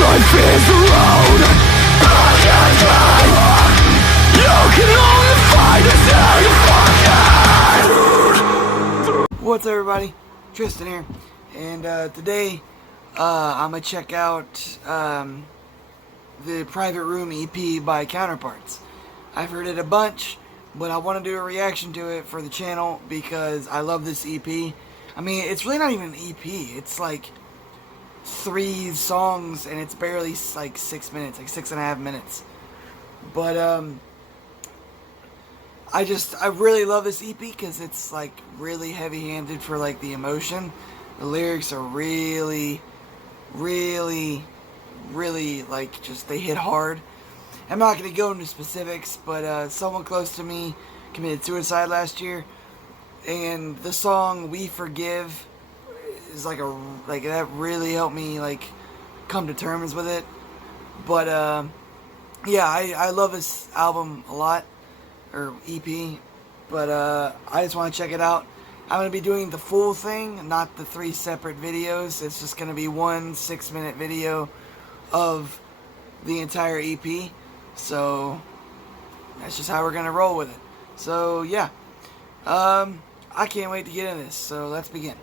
life is a road I can't climb. You can only find us till you fucking. What's up, everybody? Tristan here, and today I'm gonna check out the Private Room EP by Counterparts. I've heard it a bunch, but I want to do a reaction to it for the channel because I love this EP. I mean, it's really not even an EP. It's like 3 songs, and it's barely like 6 minutes, like 6.5 minutes. But I really love this EP because it's like really heavy-handed for like the emotion. The lyrics are really like just they hit hard. I'm not going to go into specifics, but someone close to me committed suicide last year, and the song "We Forgive" is like that really helped me like come to terms with it. But yeah, I love this album a lot, or EP, but I just want to check it out. I'm going to be doing the full thing, not the 3 separate videos. It's just going to be one 6-minute video of the entire EP. So that's just how we're going to roll with it. So yeah, I can't wait to get into this. So let's begin.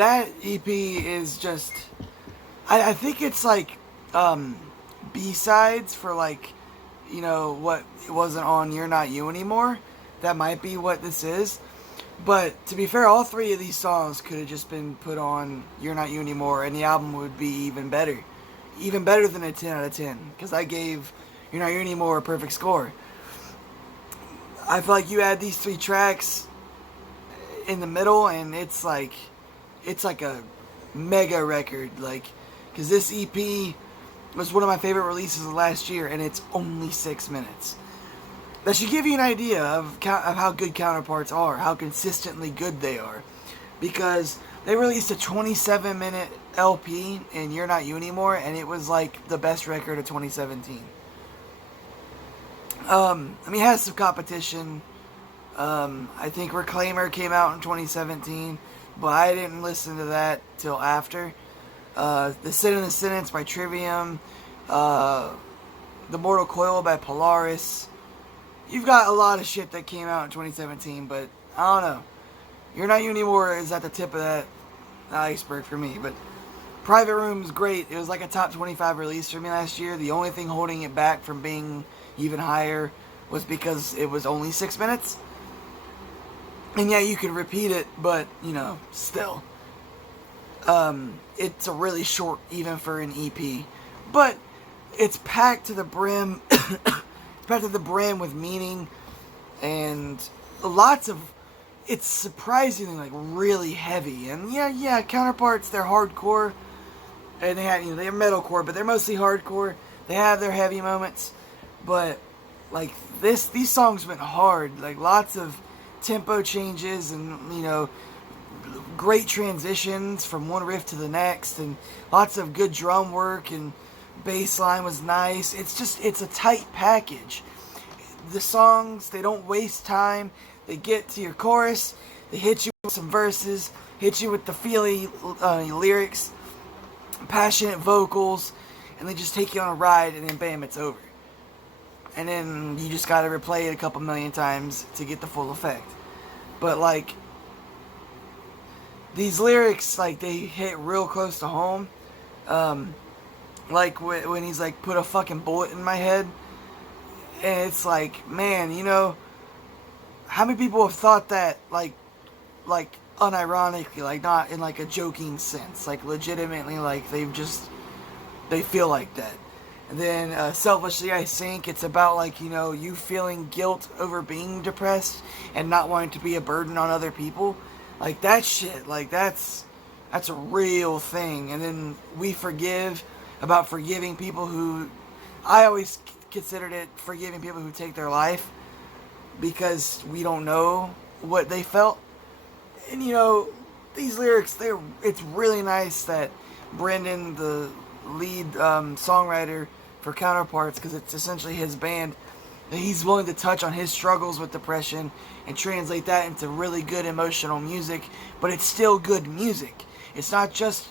that EP is just, I think it's like B-sides for like, you know, what wasn't on You're Not You Anymore. That might be what this is. But to be fair, all three of these songs could have just been put on You're Not You Anymore, and the album would be even better. Even better than a 10 out of 10. Because I gave You're Not You Anymore a perfect score. I feel like you add these three tracks in the middle, and it's like a mega record. Like, because this EP was one of my favorite releases of last year, and it's only 6 minutes. That should give you an idea of how good Counterparts are, how consistently good they are. Because they released a 27-minute LP in You're Not You Anymore, and it was like the best record of 2017. I mean, it has some competition. I think Reclaimer came out in 2017, but I didn't listen to that till after. The Sin and the Sentence by Trivium, The Mortal Coil by Polaris. You've got a lot of shit that came out in 2017, but I don't know. You're Not You Anymore is at the tip of that iceberg for me, but Private Room's great. It was like a top 25 release for me last year. The only thing holding it back from being even higher was because it was only 6 minutes. And yeah, you could repeat it, but, you know, still. It's a really short, even for an EP. But it's packed to the brim. It's packed to the brim with meaning. And lots of... It's surprisingly, like, really heavy. And yeah, Counterparts, they're hardcore. And they have, you know, they're metalcore, but they're mostly hardcore. They have their heavy moments. But, like, these songs went hard. Like, lots of tempo changes and, you know, great transitions from one riff to the next, and lots of good drum work, and bass line was nice. It's a tight package. The songs, they don't waste time. They get to your chorus, they hit you with some verses, hit you with the feely lyrics, passionate vocals, and they just take you on a ride, and then bam, it's over. And then you just gotta replay it a couple million times to get the full effect. But, like, these lyrics, like, they hit real close to home. Like, when he's like, put a fucking bullet in my head. And it's like, man, you know, how many people have thought that, like, unironically, like, not in, like, a joking sense. Like, legitimately, like, they feel like that. And then, Selfishly I Sink, it's about, like, you know, you feeling guilt over being depressed and not wanting to be a burden on other people. Like, that shit, like, that's a real thing. And then We Forgive, about forgiving people who, I always considered it forgiving people who take their life, because we don't know what they felt. And, you know, these lyrics, it's really nice that Brendan, the lead songwriter for Counterparts, because it's essentially his band, he's willing to touch on his struggles with depression and translate that into really good emotional music, but it's still good music. It's not just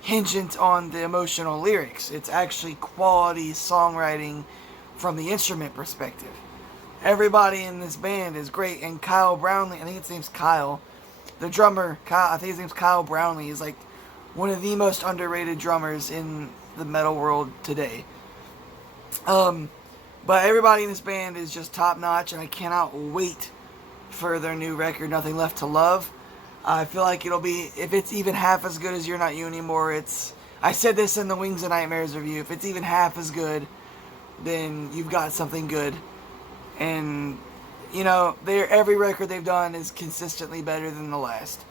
hingent on the emotional lyrics. It's actually quality songwriting from the instrument perspective. Everybody in this band is great, and Kyle Brownlee, I think his name's Kyle, the drummer, I think his name's Kyle Brownlee, is like one of the most underrated drummers in the metal world today. But everybody in this band is just top notch, and I cannot wait for their new record, Nothing Left to Love. I feel like it'll be, if it's even half as good as You're Not You Anymore, I said this in the Wings and Nightmares review, if it's even half as good, then you've got something good. And, you know, every record they've done is consistently better than the last.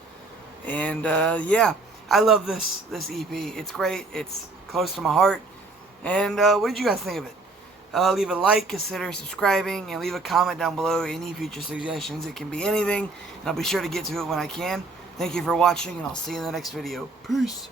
And, yeah, I love this EP. It's great. It's close to my heart. And, what did you guys think of it? Leave a like, consider subscribing, and leave a comment down below any future suggestions. It can be anything, and I'll be sure to get to it when I can. Thank you for watching, and I'll see you in the next video. Peace!